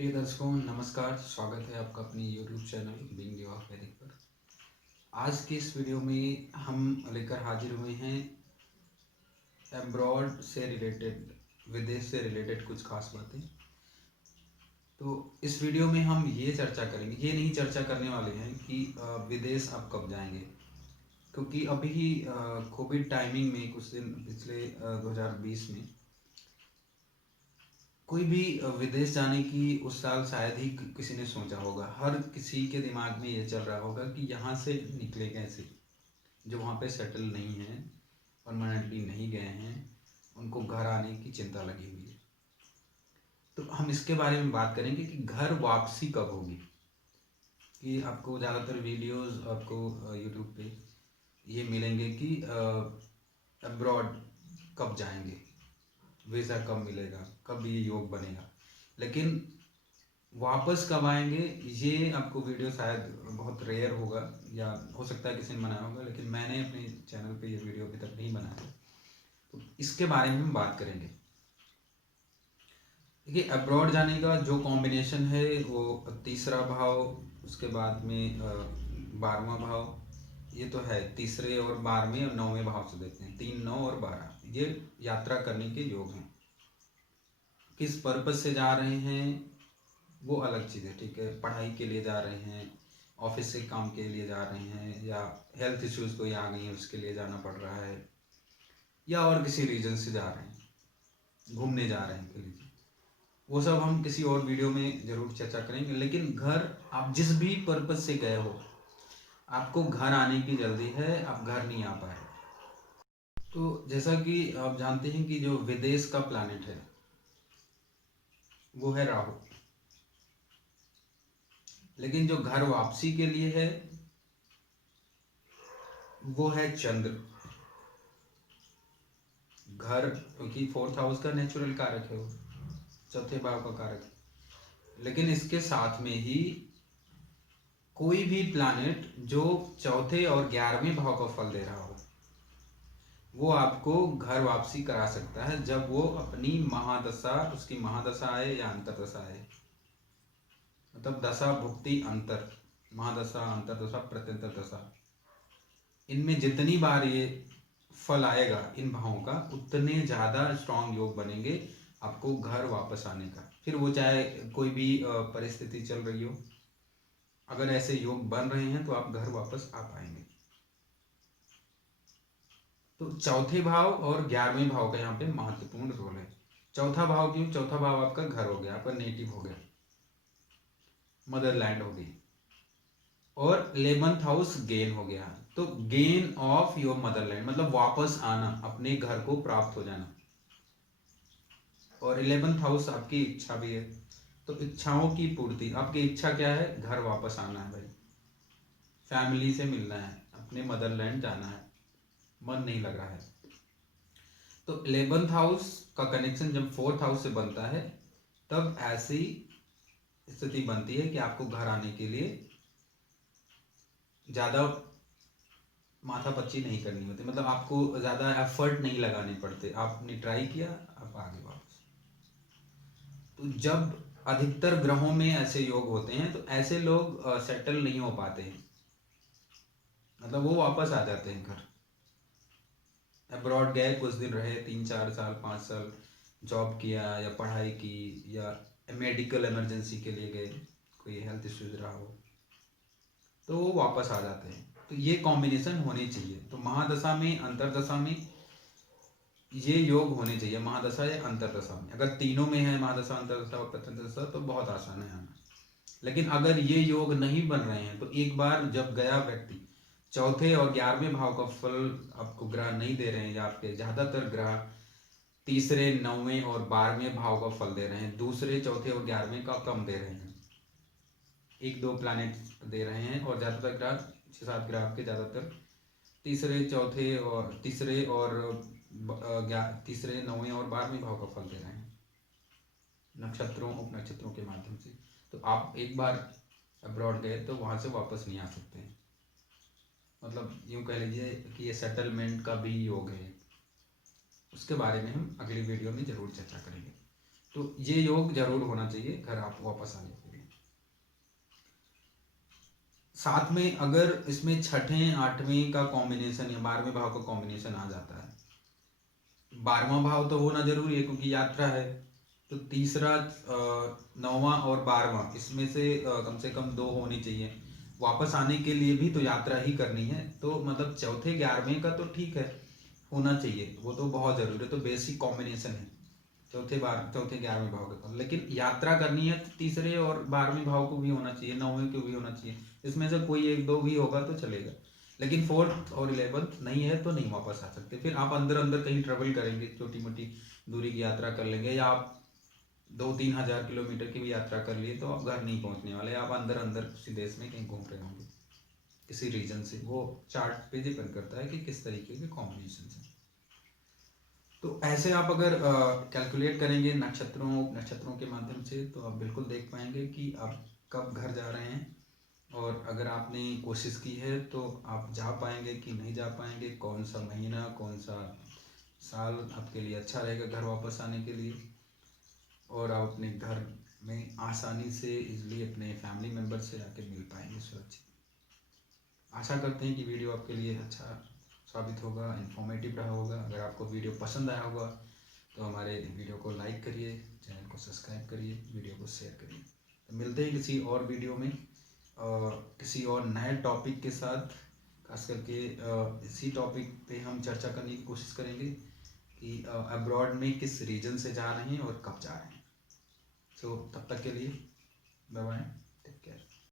प्रिय दर्शकों नमस्कार। स्वागत है आपका अपनी YouTube channel being the of वैदिक पर। आज के इस वीडियो में हम लेकर हाजिर हुए हैं एब्रॉड से रिलेटेड, विदेश से रिलेटेड कुछ खास बातें। तो इस वीडियो में हम ये चर्चा करेंगे, ये नहीं चर्चा करने वाले हैं कि विदेश आप कब जाएंगे, क्योंकि अभी कोविड टाइमिंग में कुछ दिन पिछले 2020 में कोई भी विदेश जाने की उस साल शायद ही किसी ने सोचा होगा। हर किसी के दिमाग में ये चल रहा होगा कि यहाँ से निकले कैसे, जो वहाँ पे सेटल नहीं हैं, परमानेंटली नहीं गए हैं, उनको घर आने की चिंता लगी हुई है। तो हम इसके बारे में बात करेंगे कि घर वापसी कब होगी। कि आपको ज़्यादातर वीडियोस आपको यूट्यूब पे ये मिलेंगे कि अब्रॉड कब जाएंगे, वीज़ा कब मिलेगा, कब ये योग बनेगा, लेकिन वापस कब आएंगे ये आपको वीडियो शायद बहुत रेयर होगा, या हो सकता है किसी ने बनाया होगा, लेकिन मैंने अपने चैनल पे ये वीडियो अभी तक नहीं बनाया। तो इसके बारे में हम बात करेंगे। देखिए, अब्रॉड जाने का जो कॉम्बिनेशन है वो तीसरा भाव, उसके बाद में 12वां भाव, ये तो है तीसरे और 12वें और 9वें भाव से देखते हैं। 3, 9 और 12 ये यात्रा करने के योग हैं। किस पर्पज से जा रहे हैं वो अलग चीज़ है, ठीक है। पढ़ाई के लिए जा रहे हैं, ऑफिस से काम के लिए जा रहे हैं, या हेल्थ इश्यूज कोई आ गई है उसके लिए जाना पड़ रहा है, या और किसी रीजन से जा रहे हैं, घूमने जा रहे हैं कह लीजिए, वो सब हम किसी और वीडियो में जरूर चर्चा करेंगे। लेकिन घर, आप जिस भी पर्पज से गए हो, आपको घर आने की जल्दी है, आप घर नहीं आ पाए। तो जैसा कि आप जानते हैं कि जो विदेश का प्लैनेट है वो है राहु, लेकिन जो घर वापसी के लिए है वो है चंद्र। घर क्योंकि फोर्थ हाउस का नेचुरल कारक है, वो चौथे भाव का कारक है। लेकिन इसके साथ में ही कोई भी प्लैनेट जो चौथे और 11वें भाव का फल दे रहा हो वो आपको घर वापसी करा सकता है, जब वो अपनी महादशा, उसकी महादशा आए या अंतरदशा आए। मतलब दशा भुक्ति अंतर, महादशा, अंतरदशा, प्रत्यंतर दशा, इनमें जितनी बार ये फल आएगा इन भावों का, उतने ज़्यादा स्ट्रांग योग बनेंगे आपको घर वापस आने का। फिर वो चाहे कोई भी परिस्थिति चल रही हो, अगर ऐसे योग बन रहे हैं तो आप घर वापस आ पाएंगे। तो चौथे भाव और 11वें भाव का यहाँ पे महत्वपूर्ण रोल है। चौथा भाव क्यों? चौथा भाव आपका घर हो गया, आपका नेटिव हो गया, मदरलैंड हो गई, और 11th हाउस गेन हो गया। तो गेन ऑफ योर मदरलैंड मतलब वापस आना, अपने घर को प्राप्त हो जाना। और 11th हाउस आपकी इच्छा भी है, तो इच्छाओं की पूर्ति। आपकी इच्छा क्या है? घर वापस आना है भाई, फैमिली से मिलना है, अपने मदरलैंड जाना है, मन नहीं लग रहा है। तो 11th हाउस का कनेक्शन जब 4th हाउस से बनता है, तब ऐसी स्थिति बनती है कि आपको घर आने के लिए ज़्यादा माथापच्ची नहीं करनी होती, मतलब आपको ज़्यादा एफर्ट नहीं लगाने पड़ते। आपने ट्राई किया, आप आगे वापस। तो जब अधिकतर ग्रहों में ऐसे योग होते हैं तो ऐसे लोग सेटल नहीं हो पाते हैं, मतलब वो वापस आ जाते हैं घर। अब्रॉड गए, कुछ दिन रहे, 3-4 साल, 5 साल जॉब किया या पढ़ाई की, या मेडिकल इमरजेंसी के लिए गए, कोई हेल्थ इश्यूज रहा हो, तो वो वापस आ जाते हैं। तो ये कॉम्बिनेशन होनी चाहिए। तो महादशा में, अंतरदशा में ये योग होने चाहिए, महादशा या अंतरदशा में। अगर तीनों में है, महादशा, अंतरदशा और प्रत्यंतरदशा, तो बहुत आसान है आना। लेकिन अगर ये योग नहीं बन रहे हैं, तो एक बार जब गया व्यक्ति, चौथे और 11वें भाव का फल आपको ग्रह नहीं दे रहे हैं, या आपके ज्यादातर ग्रह तीसरे, 9वें और 12वें भाव का फल दे रहे हैं, दूसरे, चौथे और 11वें का कम दे रहे हैं। 1-2 प्लैनेट दे रहे हैं, और ज्यादातर ग्रह, 6-7 ग्रह आपके ज्यादातर तीसरे, चौथे और तीसरे और तीसरे, 9वें और 12वें भाव का फल दे रहे हैं, नक्षत्रों, उप नक्षत्रों के माध्यम से। तो आप एक बार अब्रॉड गए तो वहां से वापस नहीं आ सकते हैं। मतलब यूँ कह लीजिए कि ये सेटलमेंट का भी योग है। उसके बारे में हम अगली वीडियो में जरूर चर्चा करेंगे। तो ये योग जरूर होना चाहिए घर आप वापस आने के लिए। साथ में अगर इसमें छठें आठवें का कॉम्बिनेशन या 12वें भाव का कॉम्बिनेशन आ जाता है, 12वां भाव तो होना जरूरी है क्योंकि यात्रा है, तो तीसरा 9वां और 12वां इसमें से कम 2 होनी चाहिए। वापस आने के लिए भी तो यात्रा ही करनी है, तो मतलब चौथे 11वें का तो ठीक है होना चाहिए, वो तो बहुत जरूरी है, तो बेसिक कॉम्बिनेशन है चौथे 11वें भाव का। लेकिन यात्रा करनी है तो तीसरे और 12वें भाव को भी होना चाहिए, 9वें को भी होना चाहिए, इसमें से कोई एक दो भी होगा तो चलेगा। लेकिन 4th और 11th नहीं है तो नहीं वापस आ सकते। फिर आप अंदर अंदर कहीं ट्रेवल करेंगे, छोटी मोटी दूरी की यात्रा कर लेंगे, या आप 2-3 हज़ार किलोमीटर की भी यात्रा कर लिए तो आप घर नहीं पहुंचने वाले, आप अंदर अंदर किसी देश में कहीं घूम रहे होंगे किसी रीजन से। वो चार्ट पे डिपेंड करता है कि किस तरीके के कॉम्बिनेशन है। तो ऐसे आप अगर कैलकुलेट करेंगे नक्षत्रों के माध्यम से, तो आप बिल्कुल देख पाएंगे कि आप कब घर जा रहे हैं। और अगर आपने कोशिश की है तो आप जा पाएंगे कि नहीं जा पाएंगे, कौन सा महीना कौन सा साल आपके लिए अच्छा रहेगा घर वापस आने के लिए, और आप अपने घर में आसानी से इजली अपने फैमिली मेम्बर से आके मिल पाएंगे सुरक्षित। आशा करते हैं कि वीडियो आपके लिए अच्छा साबित होगा, इन्फॉर्मेटिव रहा होगा। अगर आपको वीडियो पसंद आया होगा तो हमारे वीडियो को लाइक करिए, चैनल को सब्सक्राइब करिए, वीडियो को शेयर करिए। तो मिलते हैं किसी और वीडियो में किसी और नए टॉपिक के साथ। खास करके इसी टॉपिक पे हम चर्चा करने की कोशिश करेंगे कि अब्रॉड में किस रीजन से जा रहे हैं और कब जा रहे हैं। तो तब तक के लिए बाय बाय, टेक केयर।